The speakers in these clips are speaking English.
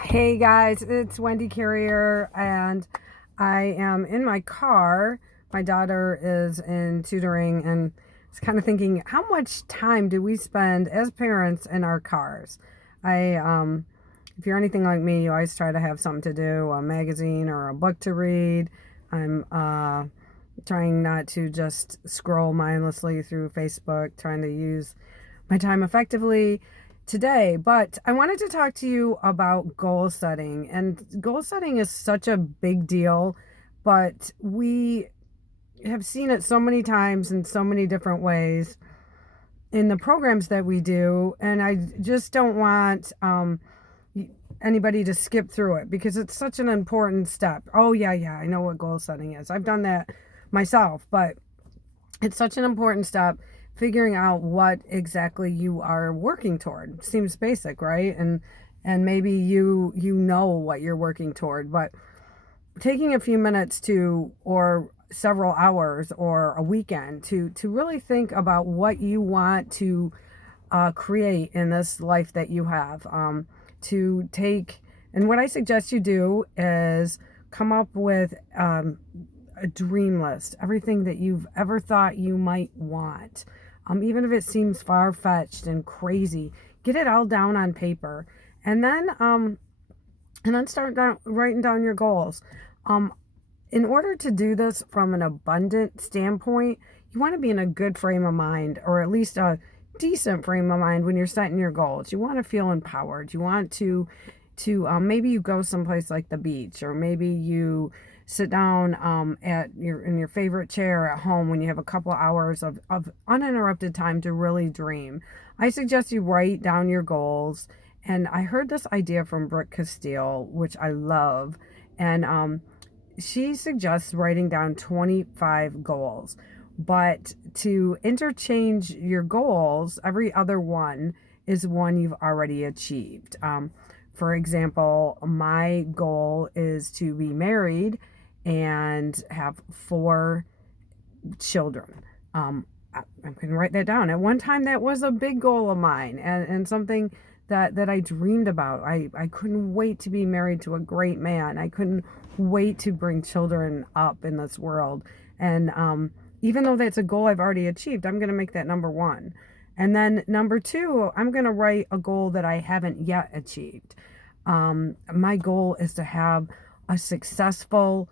Hey guys, it's Wendy Carrier, and I am in my car. My daughter is in tutoring, and it's kind of thinking, how much time do we spend as parents in our cars? If you're anything like me, you always try to have something to do, a magazine or a book to read. I'm trying not to just scroll mindlessly through Facebook, trying to use my time effectively today. But I wanted to talk to you about goal setting. And goal setting is such a big deal, but we have seen it so many times in so many different ways in the programs that we do. And I just don't want anybody to skip through it because it's such an important step. Oh, yeah, I know what goal setting is. I've done that myself, but it's such an important step, figuring out what exactly you are working toward. Seems basic, right? And maybe you know what you're working toward, but taking a few minutes to, or several hours or a weekend to really think about what you want to create in this life that you have, to take. And what I suggest you do is come up with a dream list, everything that you've ever thought you might want. Even if it seems far-fetched and crazy, get it all down on paper, and then start writing down your goals. In order to do this from an abundant standpoint, you want to be in a good frame of mind, or at least a decent frame of mind when you're setting your goals. You want to feel empowered. You want to maybe you go someplace like the beach, or maybe you sit down in your favorite chair at home when you have a couple hours of uninterrupted time to really dream. I suggest you write down your goals. And I heard this idea from Brooke Castile, which I love. And she suggests writing down 25 goals. But to interchange your goals, every other one is one you've already achieved. For example, my goal is to be married and have 4 children. I'm going to write that down. At one time, that was a big goal of mine, and something that I dreamed about. I couldn't wait to be married to a great man. I couldn't wait to bring children up in this world. And even though that's a goal I've already achieved, I'm going to make that number 1. And then number 2, I'm going to write a goal that I haven't yet achieved. My goal is to have a successful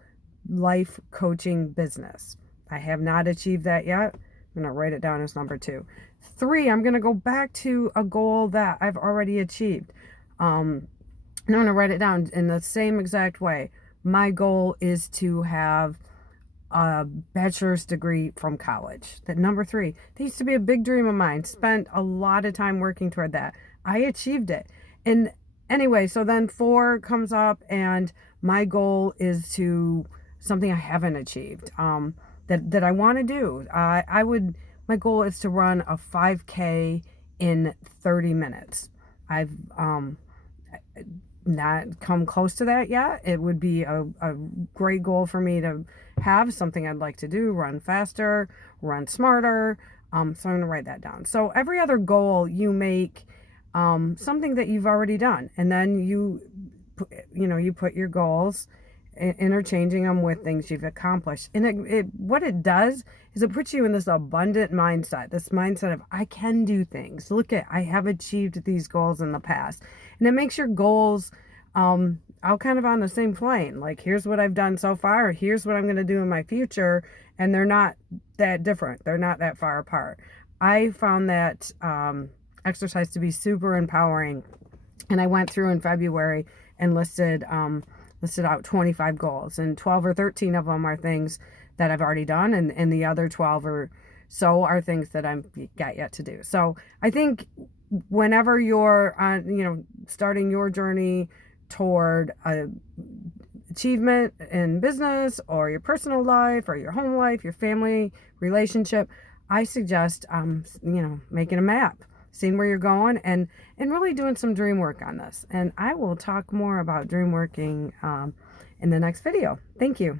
life coaching business. I have not achieved that yet. I'm going to write it down as number 2. 3, I'm going to go back to a goal that I've already achieved. I'm going to write it down in the same exact way. My goal is to have a bachelor's degree from college. That number 3, that used to be a big dream of mine. Spent a lot of time working toward that. I achieved it. And anyway, so then 4 comes up, and my goal is to something I haven't achieved, that I want to do. My goal is to run a 5K in 30 minutes. I've not come close to that yet. It would be a great goal for me to have, something I'd like to do, run faster, run smarter. So I'm going to write that down. So every other goal you make something that you've already done, and then you put your goals, interchanging them with things you've accomplished. And what it does is it puts you in this abundant mindset, this mindset of, I can do things. Look at, I have achieved these goals in the past. And it makes your goals all kind of on the same plane. Like, here's what I've done so far. Here's what I'm going to do in my future. And they're not that different. They're not that far apart. I found that exercise to be super empowering. And I went through in February and listed out 25 goals, and 12 or 13 of them are things that I've already done, and the other 12 or so are things that I've got yet to do. So I think whenever you're on, starting your journey toward achievement in business, or your personal life, or your home life, your family relationship, I suggest making a map, seeing where you're going, and really doing some dream work on this. And I will talk more about dream working in the next video. Thank you.